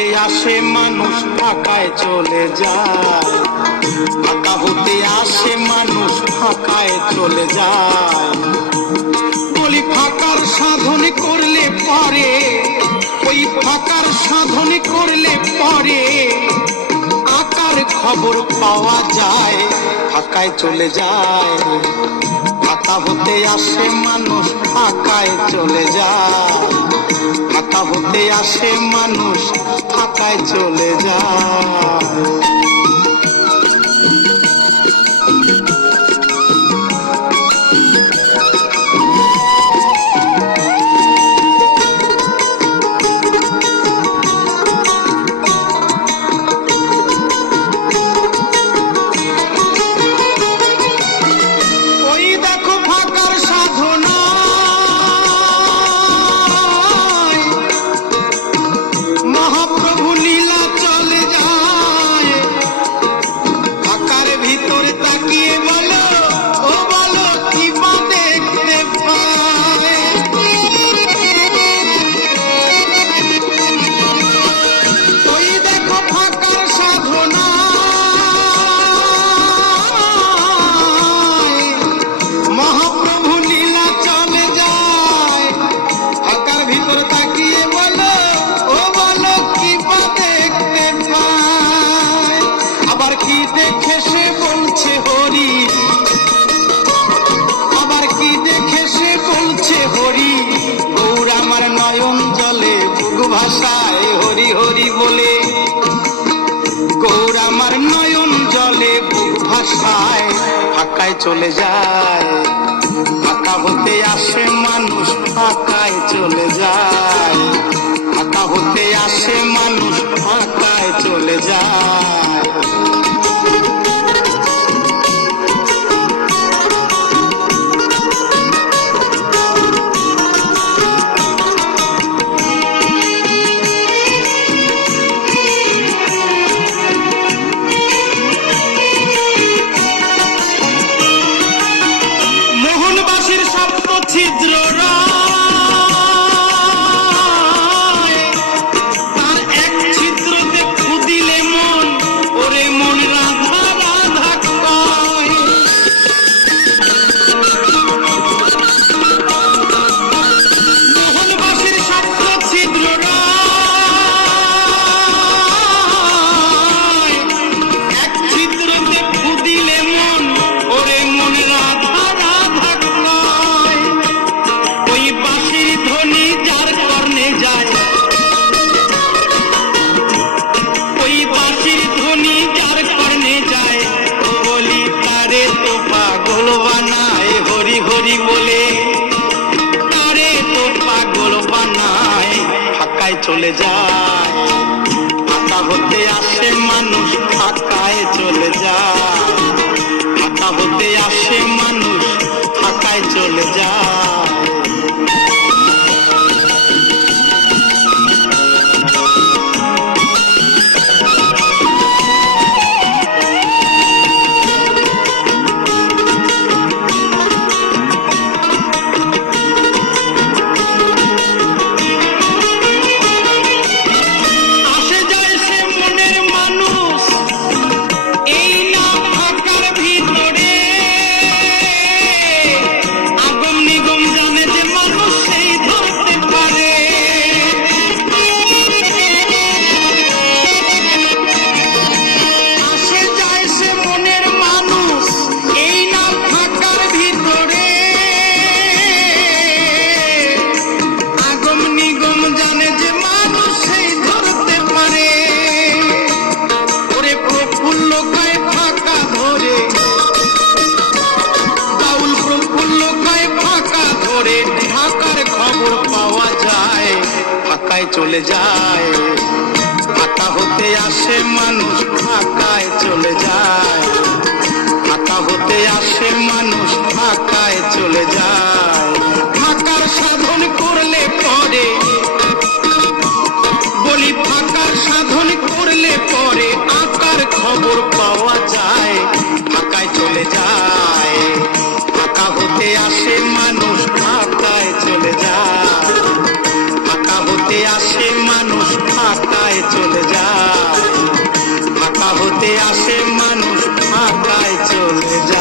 হতে আসে মানুষ ফাঁকায় চলে যায়, ফাঁকা হতে আসে মানুষ ফাঁকায় চলে যায়। বলি ফাঁকার সাধন করলে পরে, ওই ফাঁকার সাধন করলে পরে আকার খবর পাওয়া যায়, ফাঁকায় চলে যায়। ফাঁকা হতে আসে মানুষ ফাঁকায় চলে যায়, ফাঁকা হতে আসে মানুষ ফাঁকায় চলে যায়। হরি হরি বলে গৌর আমার নয়ন জলে বুক ভাসায়, ফাঁকায় চলে যায়। ফাঁকা হতে আসে মানুষ ফাঁকায় চলে যায়, ফাঁকা হতে আসে মানুষ ফাঁকায় চলে যায়। ছিদ্র তার এক ছিদ্রতে খুদিলে মন, ওরে মন রাধা রাধা কয়। মোহনবাসীর সপ্ত ছিদ্র এক ছিদ্রতে খুদিলে মন, ওরে মন রাধা রাধা কয়। ওই বাঁশির ধ্বনি যার কর্ণে যায়, ওই বাঁশির ধ্বনি যার কর্ণে যায়, ও বলি তারে তো পাগল বানায়, হরি হরি বলে তারে তো পাগল বানায়, ফাঁকায় চলে যায়। ফাঁকা হতে আসে মানুষ ফাঁকায় চলে যায়, ফাঁকা হতে আসে মানুষ ফাঁকায় চলে যায়। ফাঁকায় চলে যায়, ফাঁকা হতে আসে মানুষ ফাঁকায় চলে যায়, ফাঁকা হতে আসে মানুষ ফাঁকায় চলে যায়। ফাঁকার সাধন করলে পরে, বলি ফাঁকার সাধন করলে পরে আকার খবর পাওয়া যায়, ফাঁকায় চলে যায়। ফাঁকা হতে আসে মানুষ ফাঁকায় চলে যায়, ফাঁকা হতে আসে মানুষ ফাঁকায় চলে ফাঁকা হতে আসে মানুষ ফাঁকায় চলে যায়।